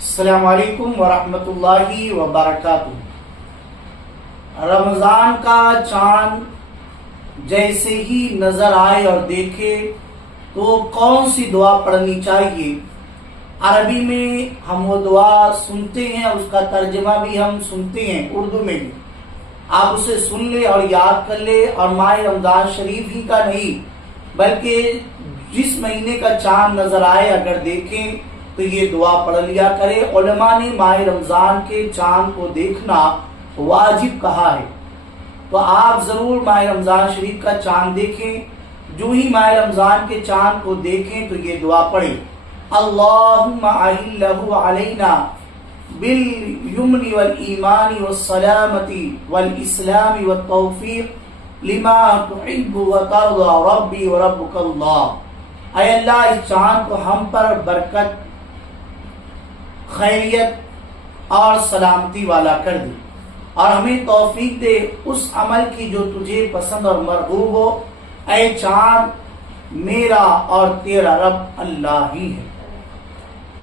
السلام علیکم ورحمۃ اللہ وبرکاتہ۔ رمضان کا چاند جیسے ہی نظر آئے اور دیکھے تو کون سی دعا پڑھنی چاہیے؟ عربی میں ہم وہ دعا سنتے ہیں اور اس کا ترجمہ بھی ہم سنتے ہیں اردو میں بھی، آپ اسے سن لے اور یاد کر لے، اور ماہ رمضان شریف ہی کا نہیں بلکہ جس مہینے کا چاند نظر آئے اگر دیکھیں تو یہ دعا پڑھ لیا کرے۔ علماء نے ماہ رمضان کے چاند کو دیکھنا واجب کہا ہے، تو آپ ضرور ماہ رمضان شریف کا چاند دیکھیں۔ جو ہی ماہ رمضان کے چاند کو دیکھیں تو یہ دعا پڑھیں، اللہم اہلہ علینا بالیمن والایمان والسلامت والاسلام والتوفیق لما تحب وترضى ربی وربک اللہ۔ اے اللہ، اس چاند کو ہم پر برکت، خیریت اور سلامتی والا کر دے، اور ہمیں توفیق دے اس عمل کی جو تجھے پسند اور مرغوب ہو۔ اے چاند، میرا اور تیرا رب اللہ ہی ہے۔